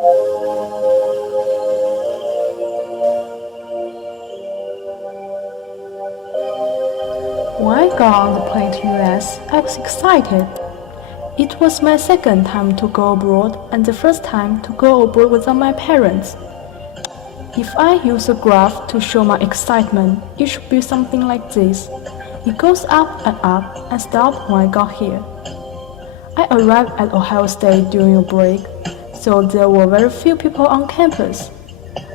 When I got on the plane to US, I was excited. It was my second time to go abroad and the first time to go abroad without my parents. If I use a graph to show my excitement, it should be something like this. It goes up and stopped when I got here. I arrived at Ohio State during a break, so there were very few people on campus.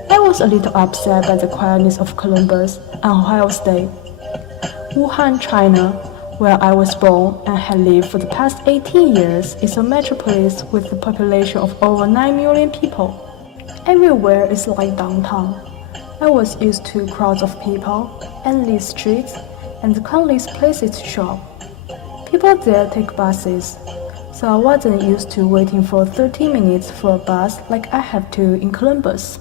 I was a little upset by the quietness of Columbus and Ohio State. Wuhan, China, where I was born and had lived for the past 18 years, is a metropolis with a population of over 9 million people. Everywhere is like downtown. I was used to crowds of people, endless streets, and countless places to shop. People there take buses, so I wasn't used to waiting for 30 minutes for a bus like I have to in Columbus.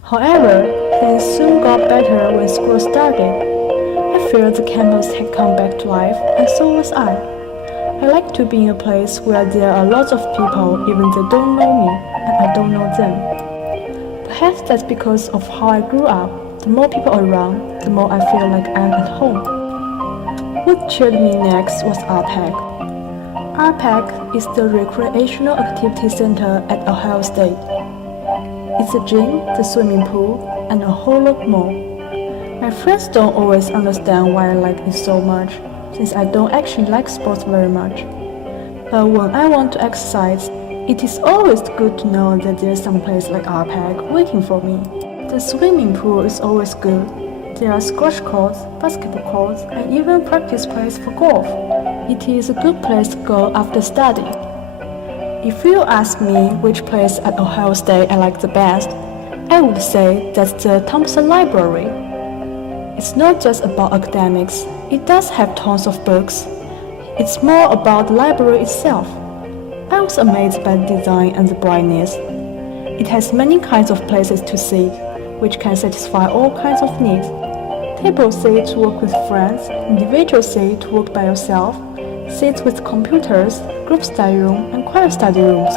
However, things soon got better when school started. I felt the campus had come back to life, and so was I. I like to be in a place where there are lots of people even they don't know me and I don't know them. Perhaps that's because of how I grew up. The more people around, the more I feel like I'm at home. What cheered me next was RPAC. RPAC is the Recreational Activity Center at Ohio State. It's a gym, the swimming pool, and a whole lot more. My friends don't always understand why I like it so much, since I don't actually like sports very much. But when I want to exercise, it is always good to know that there's some place like RPAC waiting for me. The swimming pool is always good. There are squash courts, basketball courts, and even practice place for golf. It is a good place to go after study. If you ask me which place at Ohio State I like the best, I would say that's the Thompson Library. It's not just about academics, it does have tons of books. It's more about the library itself. I was amazed by the design and the brightness. It has many kinds of places to sit, which can satisfy all kinds of needs. Table seats to work with friends, individual seats to work by yourself, seats with computers, group study room, and quiet study rooms.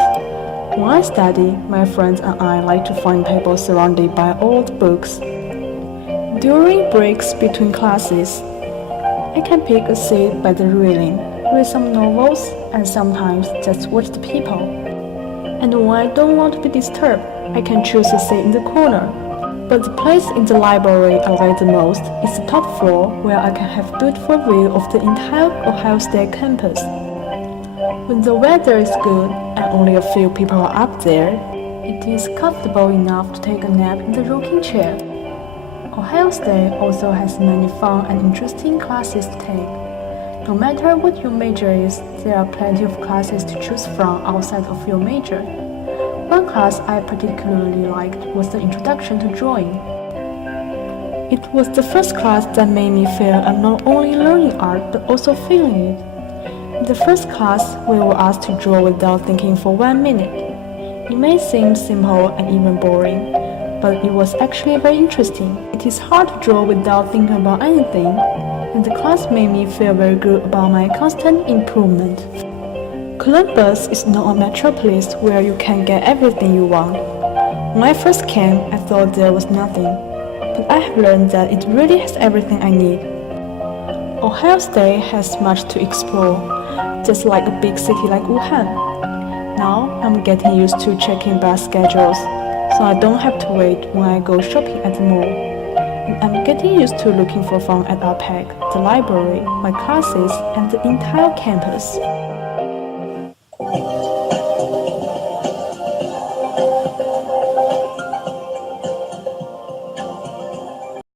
When I study, my friends and I like to find tables surrounded by old books. During breaks between classes, I can pick a seat by the railing, read some novels, and sometimes just watch the people. And when I don't want to be disturbed, I can choose a seat in the corner. But the place in the library I like the most is the top floor, where I can have a beautiful view of the entire Ohio State campus. When the weather is good and only a few people are up there, it is comfortable enough to take a nap in the rocking chair. Ohio State also has many fun and interesting classes to take. No matter what your major is, there are plenty of classes to choose from outside of your major. One class I particularly liked was the Introduction to Drawing. It was the first class that made me feel I'm not only learning art but also feeling it. In the first class, we were asked to draw without thinking for 1 minute. It may seem simple and even boring, but it was actually very interesting. It is hard to draw without thinking about anything, and the class made me feel very good about my constant improvement. Columbus is not a metropolis where you can get everything you want. When I first came, I thought there was nothing, but I have learned that it really has everything I need. Ohio State has much to explore, just like a big city like Wuhan. Now I'm getting used to checking bus schedules, so I don't have to wait when I go shopping at the mall. And I'm getting used to looking for fun at RPAC, the library, my classes, and the entire campus.